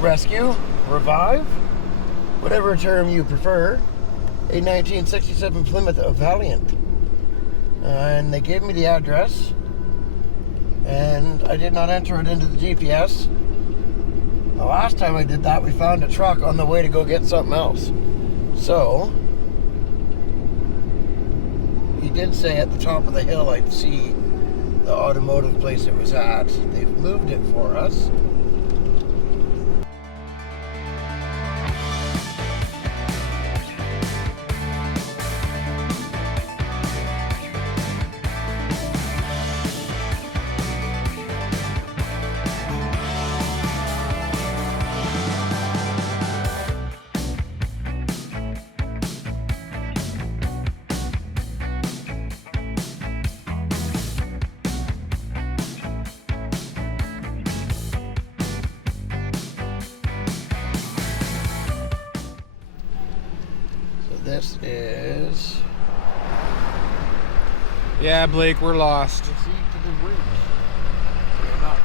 rescue, revive, whatever term you prefer, a 1967 Plymouth Valiant. And they gave me the address, and I did not enter it into the GPS. The last time I did that, we found a truck on the way to go get something else. So, he did say at the top of the hill I'd see the automotive place it was at. They've moved it for us. This is... Yeah, Blake, we're lost. the seat to the root. We're not lost.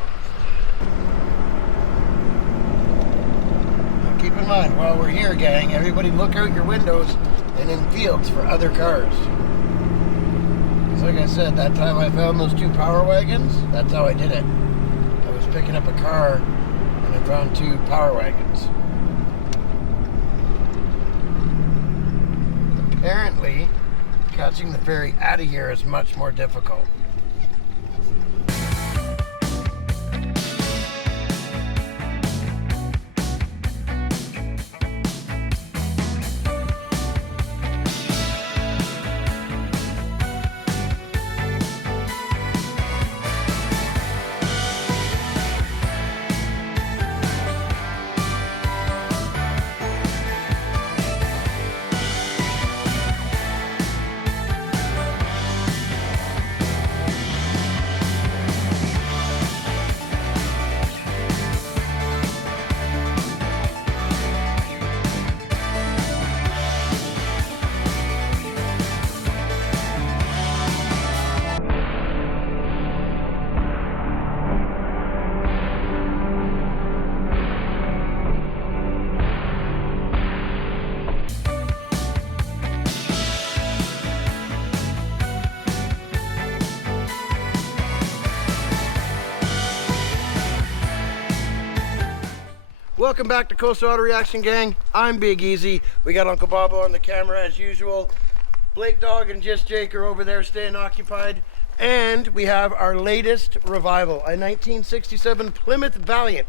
Now keep in mind, while we're here, gang, everybody look out your windows and in fields for other cars. Because like I said, that time I found those 2 power wagons, that's how I did it. I was picking up a car and I found 2 power wagons. Apparently, catching the ferry out of here is much more difficult. Welcome back to Coastal Auto Reaction, gang. I'm Big Easy. We got Uncle Bobo on the camera as usual. Blake Dog and Just Jake are over there staying occupied. And we have our latest revival, a 1967 Plymouth Valiant.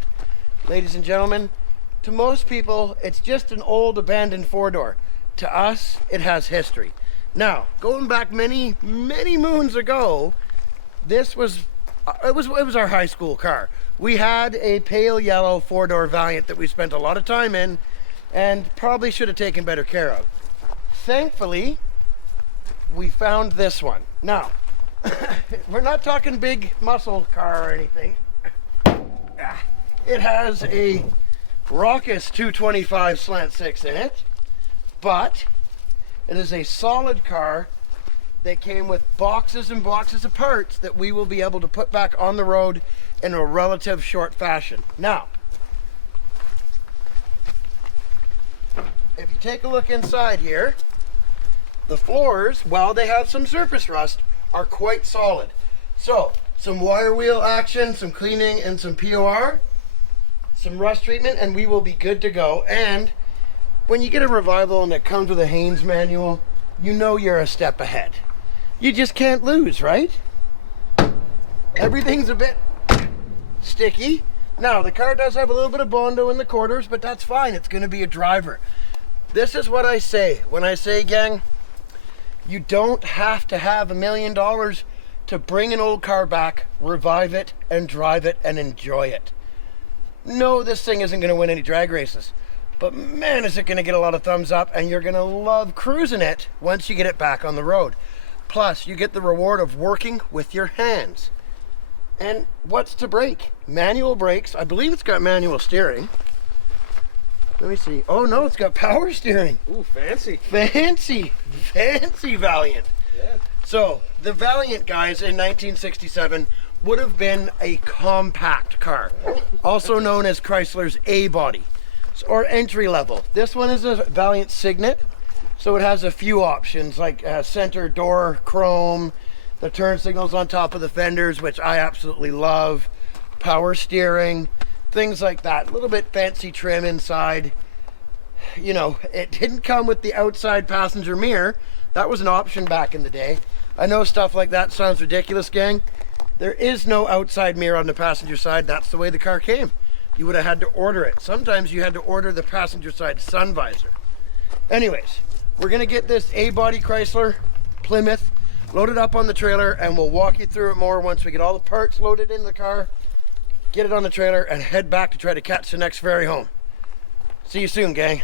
Ladies and gentlemen, to most people, it's just an old abandoned 4-door. To us, it has history. Now, going back many, many moons ago, this was it was our high school car. We had a pale yellow 4-door Valiant that we spent a lot of time in and probably should have taken better care of. Thankfully, we found this one. Now, we're not talking big muscle car or anything. It has a raucous 225 slant 6 in it, but it is a solid car that came with boxes and boxes of parts that we will be able to put back on the road in a relative short fashion. Now, if you take a look inside here, the floors, while they have some surface rust, are quite solid. So, some wire wheel action, some cleaning, and some POR, some rust treatment, and we will be good to go. And when you get a revival and it comes with a Haynes manual, you know you're a step ahead. You just can't lose, right? Everything's a bit sticky. Now, the car does have a little bit of Bondo in the quarters, but that's fine. It's going to be a driver. This is what I say. When I say, gang, you don't have to have $1 million to bring an old car back, revive it, and drive it, and enjoy it. No, this thing isn't going to win any drag races. But man, is it going to get a lot of thumbs up, and you're going to love cruising it once you get it back on the road. Plus, you get the reward of working with your hands. And what's to brake? Manual brakes. I believe it's got manual steering. Let me see. Oh no, it's got power steering. Ooh, fancy. Fancy Valiant. Yeah. So, the Valiant guys in 1967 would have been a compact car, also known as Chrysler's A-body or entry level. This one is a Valiant Signet, so it has a few options like center door chrome, the turn signals on top of the fenders, which I absolutely love, power steering, things like that. A little bit fancy trim inside. You know, it didn't come with the outside passenger mirror. That was an option back in the day. I know stuff like that sounds ridiculous, gang. There is no outside mirror on the passenger side. That's the way the car came. You would have had to order it. Sometimes you had to order the passenger side sun visor. Anyways, we're gonna get this A-body Chrysler Plymouth loaded up on the trailer, and we'll walk you through it more once we get all the parts loaded in the car, get it on the trailer, and head back to try to catch the next ferry home. See you soon, gang.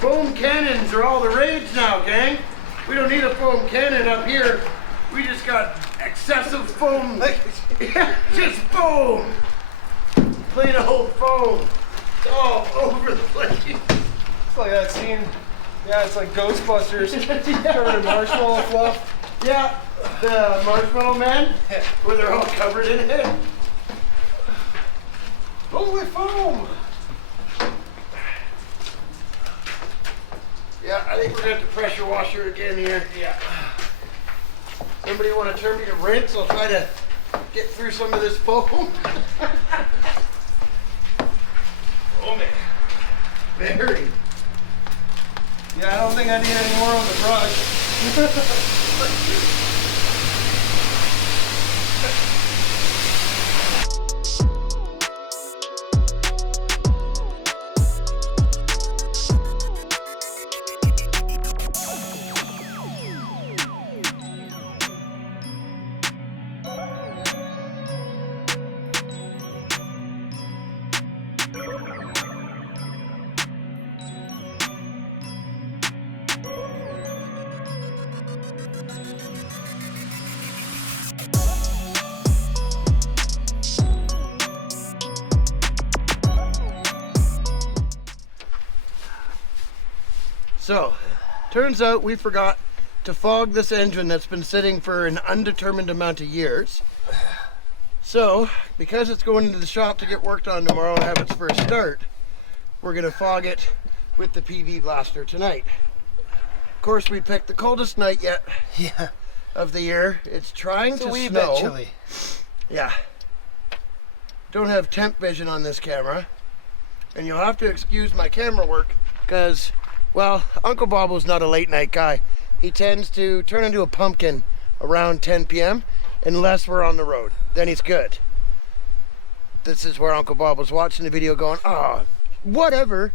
Foam cannons are all the rage now, gang. We don't need a foam cannon up here. We just got excessive foam. Yeah, just foam. Plain old foam. It's all over the place. It's like that scene. Yeah, it's like Ghostbusters turning marshmallow fluff. Yeah, the Marshmallow Man, where they're all covered in it. Holy foam! Yeah, I think we're gonna have to pressure washer again here. Yeah. Somebody want to turn me to rinse? I'll try to get through some of this foam. Oh man, very. Yeah, I don't think I need any more on the brush. So, turns out we forgot to fog this engine that's been sitting for an undetermined amount of years. So, because it's going into the shop to get worked on tomorrow and have its first start, we're gonna fog it with the PV blaster tonight. Of course, we picked the coldest night yet of the year. It's trying to a wee snow. bit chilly. Yeah. Don't have temp vision on this camera. And you'll have to excuse my camera work because, well, Uncle Bob was not a late night guy. He tends to turn into a pumpkin around 10 p.m. unless we're on the road. Then he's good. This is where Uncle Bob was watching the video going, oh, whatever.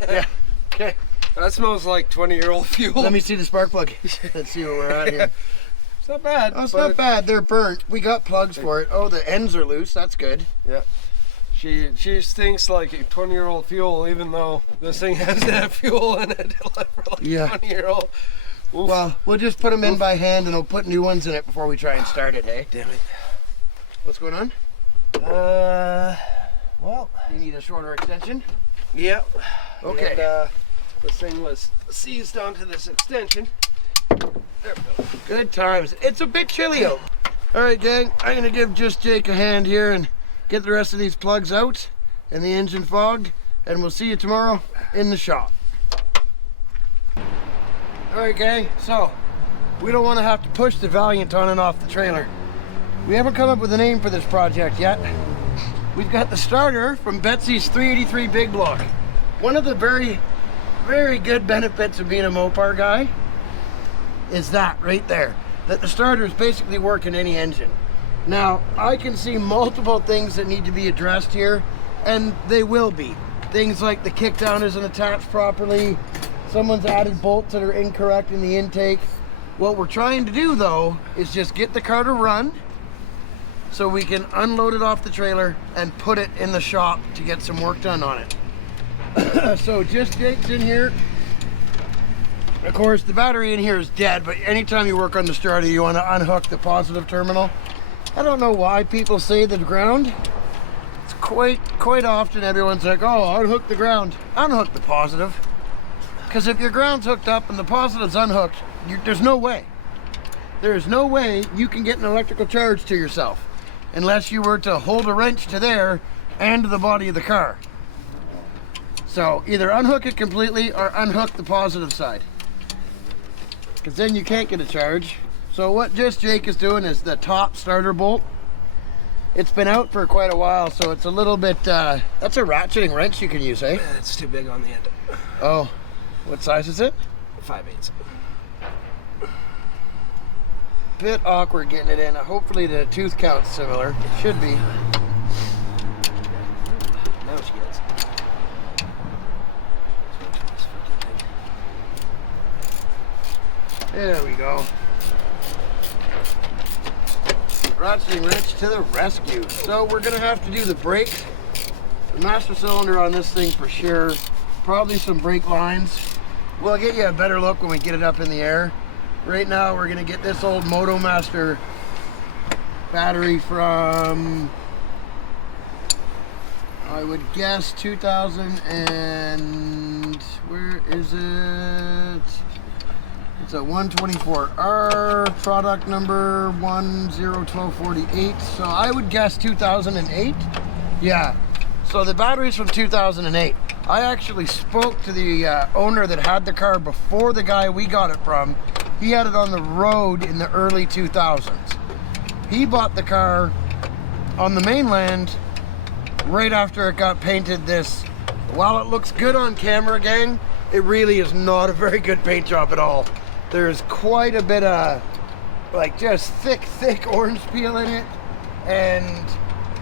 Yeah, okay. That smells like 20-year-old fuel. Let me see the spark plug. Let's see where we're at here. It's not bad. Oh, it's not bad. They're burnt. We got plugs for it. Oh, the ends are loose. That's good. Yeah. She stinks like a 20-year-old fuel, even though this thing hasn't had fuel in it for like 20-year-old. Well, we'll just put them in by hand and we'll put new ones in it before we try and start it, hey? Damn it. What's going on? Well, you need a shorter extension? Yeah. Okay. And, this thing was seized onto this extension. There we go. Good times. It's a bit chilly out. All right, gang, I'm gonna give just Jake a hand here and get the rest of these plugs out and the engine fogged, and we'll see you tomorrow in the shop. All right, gang, so we don't want to have to push the Valiant on and off the trailer. We haven't come up with a name for this project yet. We've got the starter from Betsy's 383 Big Block. One of the very, very good benefits of being a Mopar guy is that right there, that the starters basically work in any engine. Now, I can see multiple things that need to be addressed here, and they will be. Things like the kickdown isn't attached properly, someone's added bolts that are incorrect in the intake. What we're trying to do though is just get the car to run so we can unload it off the trailer and put it in the shop to get some work done on it. So just Jake's in here. Of course, the battery in here is dead, but anytime you work on the starter, you want to unhook the positive terminal. I don't know why people say the ground. It's quite often everyone's like, oh, unhook the ground. Unhook the positive. Because if your ground's hooked up and the positive's unhooked, there's no way. There's no way you can get an electrical charge to yourself unless you were to hold a wrench to there and to the body of the car. So either unhook it completely or unhook the positive side, because then you can't get a charge. So what just Jake is doing is the top starter bolt. It's been out for quite a while, so it's a little bit, that's a ratcheting wrench you can use, eh? It's too big on the end. Oh, what size is it? 5/8. Bit awkward getting it in. Hopefully the tooth count's similar. It should be. Now she gets. There we go. Ratcheting wrench to the rescue. So we're gonna have to do the brakes, the master cylinder on this thing for sure. Probably some brake lines. We'll get you a better look when we get it up in the air. Right now we're gonna get this old Moto Master battery from, I would guess 2000 and where is it? It's a 124R, product number 101248. So I would guess 2008. Yeah. So the battery's from 2008. I actually spoke to the owner that had the car before the guy we got it from. He had it on the road in the early 2000s. He bought the car on the mainland right after it got painted this. While it looks good on camera, gang, it really is not a very good paint job at all. There's quite a bit of like just thick orange peel in it, and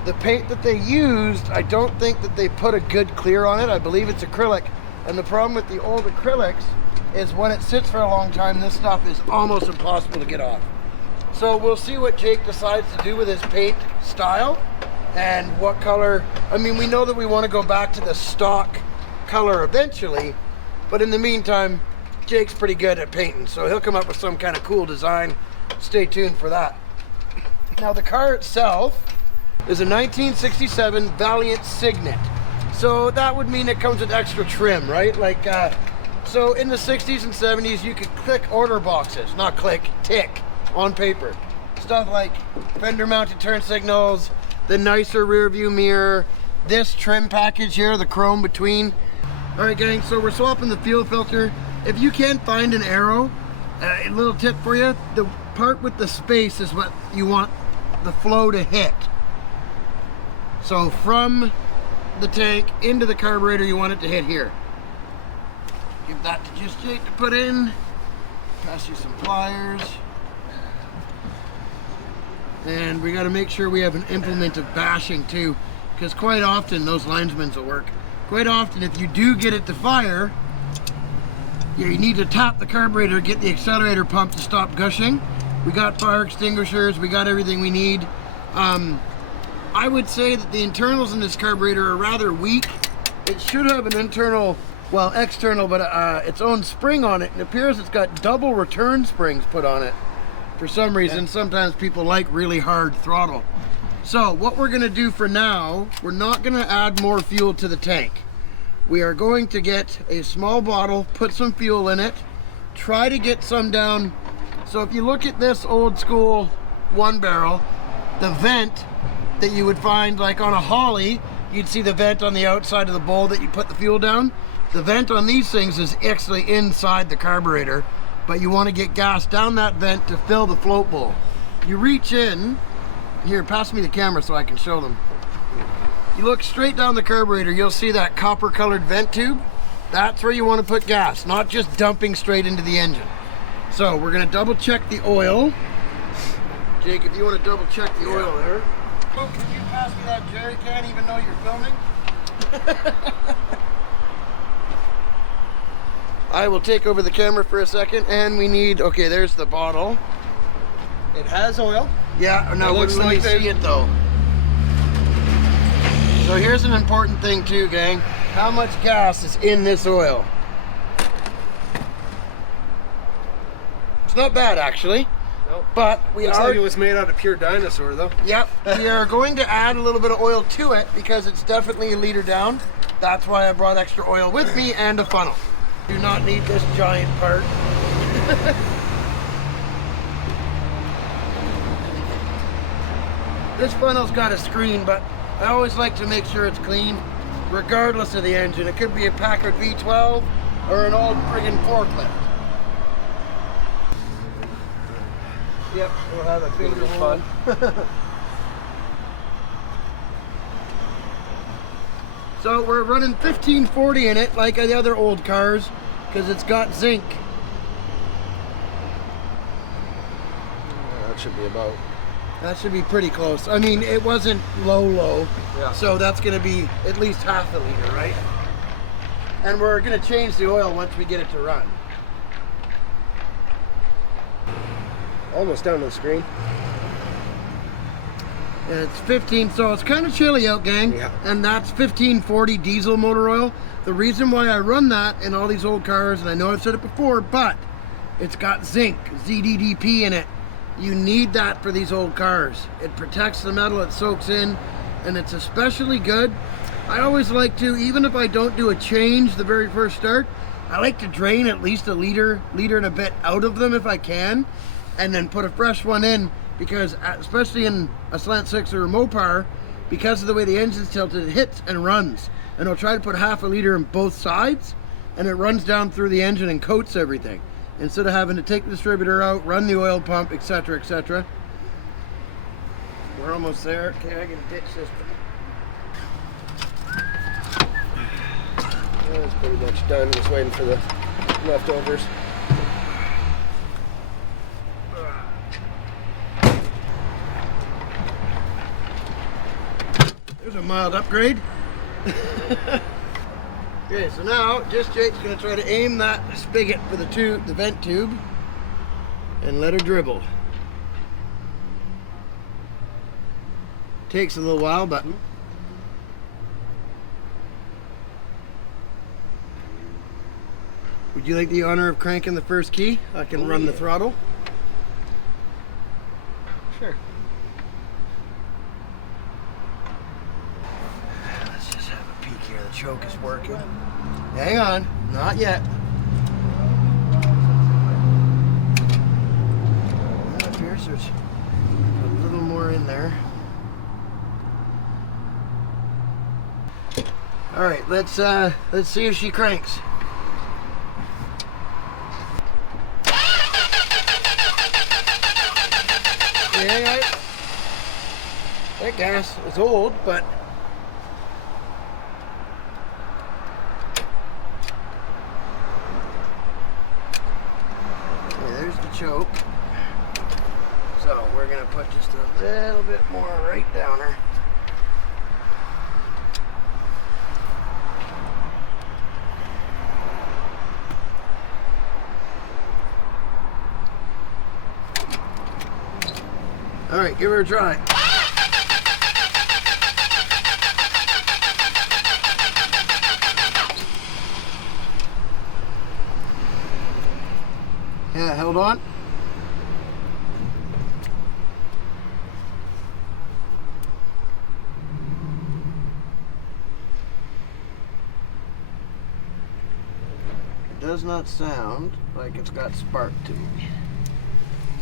the paint that they used, I don't think that they put a good clear on it. I believe it's acrylic, and the problem with the old acrylics is when it sits for a long time, this stuff is almost impossible to get off. So we'll see what Jake decides to do with his paint style and what color. I mean, we know that we want to go back to the stock color eventually, but in the meantime, Jake's pretty good at painting, so he'll come up with some kind of cool design. Stay tuned for that. Now the car itself is a 1967 Valiant Signet. So that would mean it comes with extra trim, right? Like, so in the 60s and 70s, you could click order boxes, not click, tick on paper. Stuff like fender mounted turn signals, the nicer rear view mirror, this trim package here, the chrome between. All right, gang, so we're swapping the fuel filter. If you can't find an arrow, a little tip for you, the part with the space is what you want the flow to hit. So from the tank into the carburetor, you want it to hit here. Give that to just Jake to put in. Pass you some pliers. And we got to make sure we have an implement of bashing too, because quite often those linesmans will work. Quite often, if you do get it to fire, you need to tap the carburetor, get the accelerator pump to stop gushing. We got fire extinguishers, we got everything we need. I would say that the internals in this carburetor are rather weak. It should have an internal, well, external, but its own spring on it. It appears it's got double return springs put on it. For some reason, sometimes people like really hard throttle. So what we're gonna do for now, we're not gonna add more fuel to the tank. We are going to get a small bottle, put some fuel in it, try to get some down. So if you look at this old school one barrel, the vent that you would find like on a Holly, you'd see the vent on the outside of the bowl that you put the fuel down. The vent on these things is actually inside the carburetor. but you want to get gas down that vent to fill the float bowl. You reach in, here, pass me the camera so I can show them. You look straight down the carburetor, you'll see that copper colored vent tube. That's where you want to put gas, not just dumping straight into the engine. So we're gonna double check the oil. Jake, if you want to double check the oil there. Oh, can you pass me that jerry can even though you're filming? I will take over the camera for a second, and we need, okay, there's the bottle. It has oil. Yeah, no, looks let me like see it though. So here's an important thing too, gang. How much gas is in this oil? It's not bad actually. Nope. But we Looks are. like it was made out of pure dinosaur though. Yep. We are going to add a little bit of oil to it because it's definitely a liter down. That's why I brought extra oil with me and a funnel. Do not need this giant part. This funnel's got a screen, but I always like to make sure it's clean, regardless of the engine. It could be a Packard V12 or an old friggin' forklift. Yep, we'll have a finger fun. So we're running 1540 in it, like the other old cars, because it's got zinc. That should be about. That should be pretty close. I mean, it wasn't low, Yeah. so that's going to be at least half a liter, right? And we're going to change the oil once we get it to run. Almost down to the screen. It's 15, so it's kind of chilly out, gang. Yeah. And that's 1540 diesel motor oil. The reason why I run that in all these old cars, and I know I've said it before, but it's got zinc, ZDDP in it. You need that for these old cars. It protects the metal, it soaks in, and it's especially good. I always like to, even if I don't do a change the very first start, I like to drain at least a liter and a bit out of them if I can, and then put a fresh one in, because especially in a slant six or a Mopar, because of the way the engine's tilted, it hits and runs. And I'll try to put half a liter in both sides, and it runs down through the engine and coats everything, instead of having to take the distributor out, run the oil pump, etc., etc. We're almost there. Okay, I can ditch this. That's pretty much done. Just waiting for the leftovers. There's a mild upgrade. Okay, so now just Jake's gonna try to aim that spigot for the tube, the vent tube, and let her dribble. Takes a little while, but would you like the honor of cranking the first key? I can run the throttle. Sure. Let's just have a peek here. The choke is working. Hang on, not yet. It appears there's a little more in there. All right, let's see if she cranks. Yeah, that gas is old, but okay, there's the choke. So we're gonna put just a little bit more right down her. All right, give her a try. Yeah, held on. It does not sound like it's got spark to me.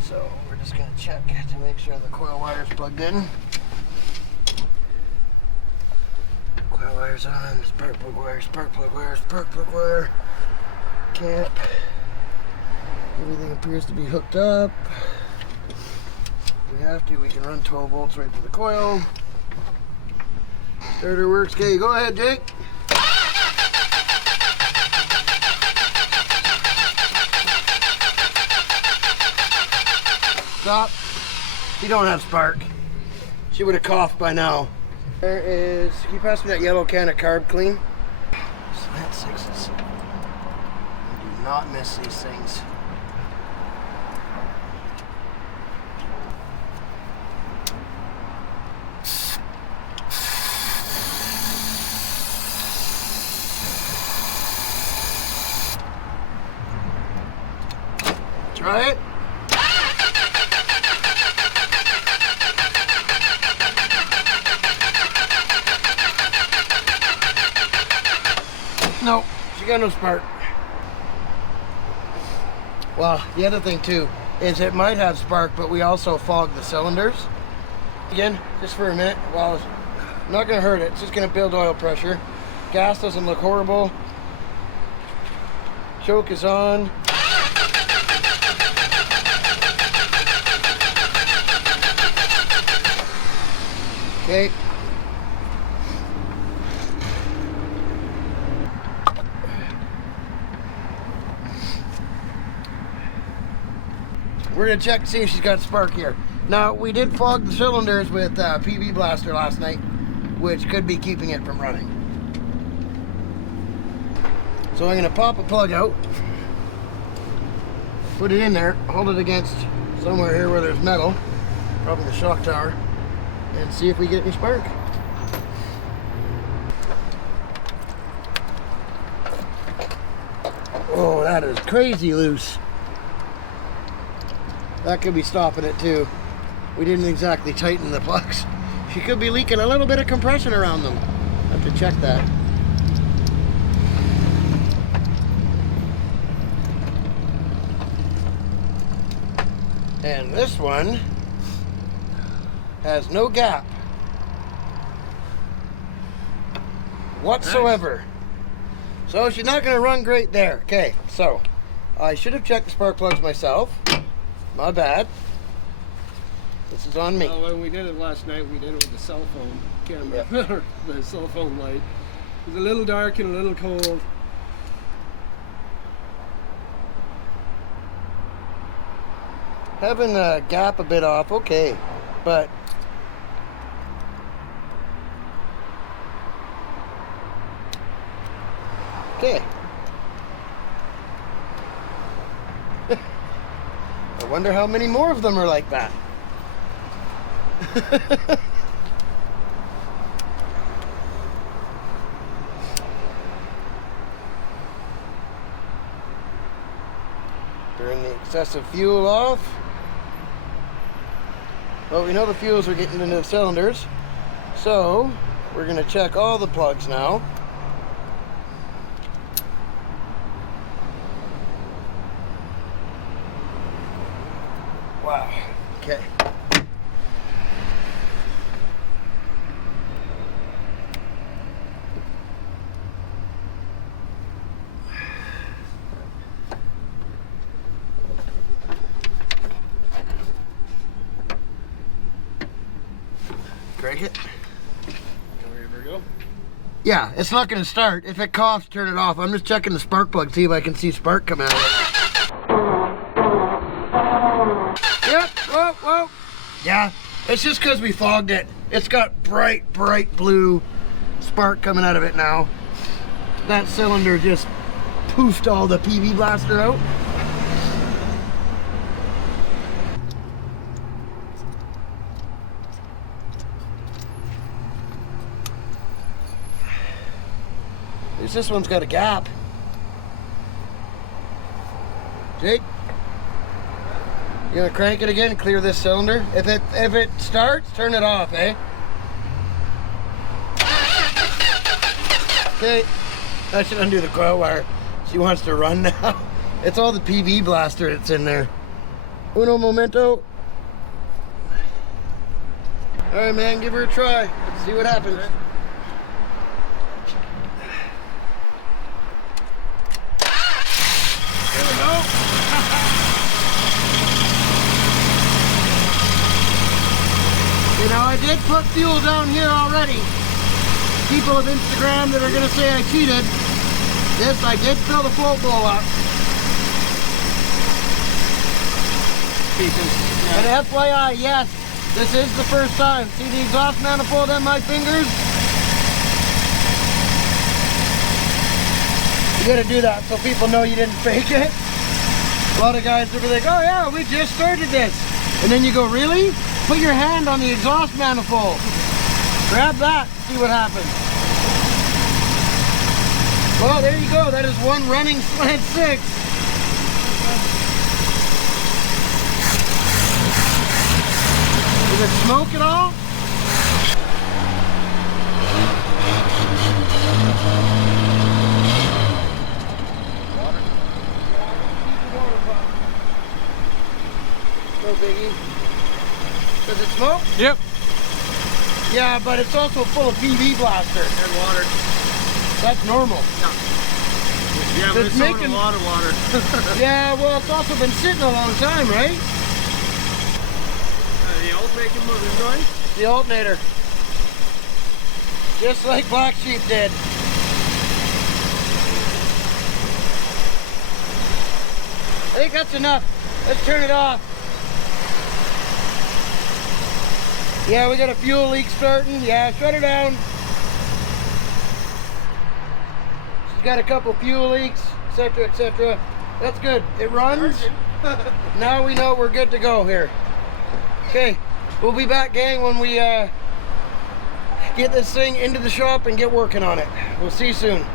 So we're just gonna check to make sure the coil wire's plugged in. Coil wire's on, spark plug wire, spark plug wire, spark plug wire, cap. Everything appears to be hooked up. If we have to, we can run 12 volts right to the coil. Starter works. Okay, go ahead, Jake. Stop. She don't have spark. She would have coughed by now. There is, can you pass me that yellow can of carb clean? Slant sixes. You do not miss these things. Try it. No, she got no spark. Well, the other thing too is it might have spark, but we also fogged the cylinders. Again, just for a minute. Well, it's not gonna hurt it. It's just gonna build oil pressure. Gas doesn't look horrible. Choke is on. Okay. We're gonna check to see if she's got spark here. Now, we did fog the cylinders with PB Blaster last night, which could be keeping it from running. So I'm gonna pop a plug out, put it in there, hold it against somewhere here where there's metal, probably the shock tower, and see if we get any spark. Oh, that is crazy loose. That could be stopping it too. We didn't exactly tighten the plugs. She could be leaking a little bit of compression around them. I have to check that. And this one has no gap whatsoever. Nice. So she's not going to run great there. Okay, so I should have checked the spark plugs myself. My bad. This is on me. Well, when we did it last night, we did it with the cell phone camera, yep. The cell phone light. It was a little dark and a little cold. Having a gap a bit off, okay, but okay. I wonder how many more of them are like that. Turn the excessive fuel off. Well, we know the fuels are getting into the cylinders, so we're going to check all the plugs now. Wow. Okay. Crank it. Here we go. Yeah, it's not going to start. If it coughs, turn it off. I'm just checking the spark plug, see if I can see spark come out of it. Yep. Whoa, whoa. Yeah, it's just because we fogged it. It's got bright, bright blue spark coming out of it now. That cylinder just poofed all the PB Blaster out. At least this one's got a gap. Jake, you gonna crank it again and clear this cylinder? If it starts, turn it off, eh? Okay, that should undo the coil wire. She wants to run now. It's all the PB Blaster that's in there. Uno momento. All right, man, give her a try. Let's see what happens. Here we go. You know, I did put fuel down here already. People of Instagram that are gonna say I cheated. This, I did fill the float blow up. And FYI, yes, this is the first time. See the exhaust manifold on my fingers? You gotta do that so people know you didn't fake it. A lot of guys will be like, oh yeah, we just started this. And then you go, really? Put your hand on the exhaust manifold. Grab that, see what happens. Well, there you go. That is one running slant 6. Does it smoke at all? No biggie. Does it smoke? Yep. Yeah, but it's also full of PV blaster. And water. That's normal. Yeah, but it's making a lot of water. Yeah, well, it's also been sitting a long time, right? The old making moving noise. The alternator. Just like Black Sheep did. I think that's enough. Let's turn it off. Yeah, we got a fuel leak starting. Yeah, shut her down. She's got a couple fuel leaks, etc., etc. That's good. It runs. Now we know we're good to go here. Okay, we'll be back, gang, when we get this thing into the shop and get working on it. We'll see you soon.